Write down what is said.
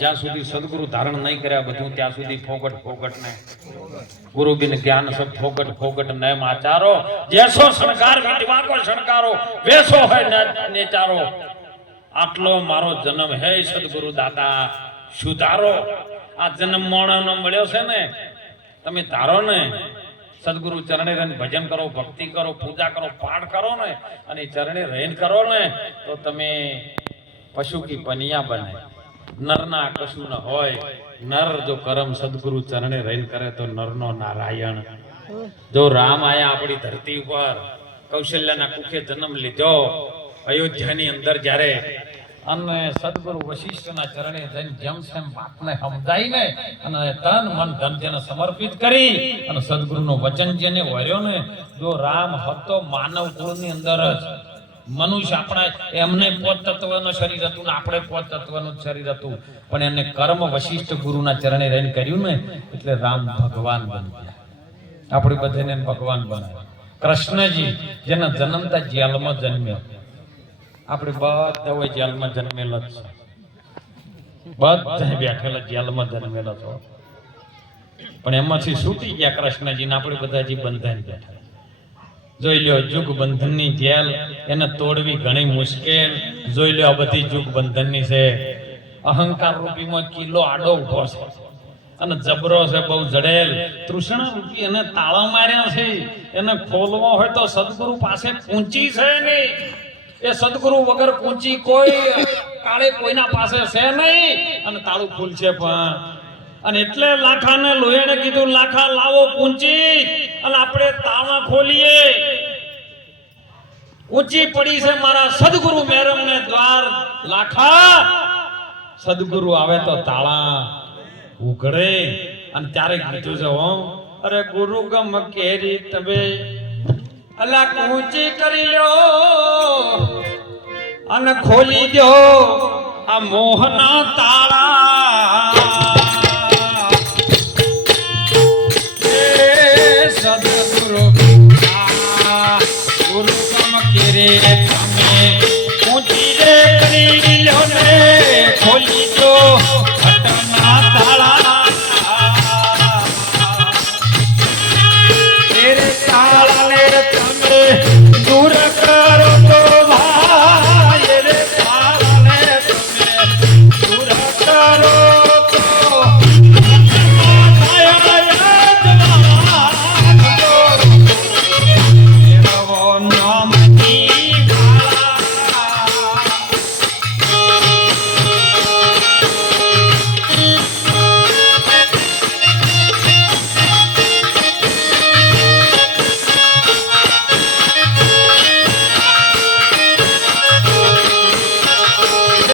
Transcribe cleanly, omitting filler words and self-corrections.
જ્યાં સુધી સદગુરુ ધારણ નહીં કર્યા બધું ત્યાં સુધી ફોગટ ફોગટ ને ગુરુ બિન જ્ઞાન સબ ફોગટ ફોગટ ને માચારો જેસો શણગાર વિટવા કો શણગારો વેસો હોય નેચારો આટલો મારો જન્મ હે સદગુરુ દાતા સુધારો આ જન્મ મોણનો મળ્યો છે ને તમે ધારો ને સદગુરુ ચરણે રહીને ભજન કરો ભક્તિ કરો પૂજા કરો પાઠ કરો ને અને ચરણે રહીને કરો ને તો તમે પશુ કી પનિયા બને નરના કશું ન હોય નર જો કરમ સદગુરુ ચરણે રહીને કરે તો નરનો નારાયણ જો રામ આયા આપણી ધરતી ઉપર કૌશલ્યના કુખે જન્મ લીધો અયોધ્યાની અંદર જ્યારે અને સદગુરુ વશિષ્ઠના ચરણે જઈને જેમ તેમ વાતને સમજાઈને અને તન મન ધન જેને સમર્પિત કરી અને સદગુરુનું વચન જેને વર્યો ને જો રામ હતો માનવ કુળની અંદર જ મનુષ્ય આપણા એમને પોત તત્વનું શરીર હતું ને આપણે પોત તત્વનું શરીર હતું પણ એને કર્મ વશિષ્ઠ ગુરુના ચરણે રહીને કર્યું ને એટલે રામ ભગવાન બન્યા આપણે બધાને ભગવાન બન્યા કૃષ્ણજી જેના જન્મતા જેલમાં જન્મ્યો આપણે બધા હોય જેલમાં જન્મેલા જ છે બધા બેઠેલા જેલમાં જન્મેલા છો પણ એમાંથી છૂટી ગયા કૃષ્ણજીને આપણે બધા હજી બંધાઈને બેઠા જોઈ લ્યો જુગ બંધનની જેલ એને તોડવી ઘણી મુશ્કેલ જોઈ લ્યો આ બધી જુગ બંધનની છે અહંકાર રૂપીમાં કિલ્લો આડો ઉભો છે અને જબરો છે બહુ જડેલ તૃષ્ણા રૂપી એને તાળા માર્યા છે એને ખોલવો હોય તો સદગુરુ પાસે પૂંચી છે નહીં એ સદગુરુ વગર પૂંચી કોઈ કાળે કોઈના પાસે છે નહીં અને તાળું ખુલશે પણ અને એટલે લાખાને લોહીને કીધું લાખા લાવો પૂંચી અને આપણે તાળા ખોલીએ ઊંચી પડી છે મારા સદગુરુ મેરમને દ્વાર લાખા સદગુરુ આવે તો તાળા ઉઘડે અને ત્યારે કીધું છે હો અરે ગુરુ ગમ કેરી તબે અલા ઊંચી કરી લ્યો અને ખોલી દો આ મોહના તાળા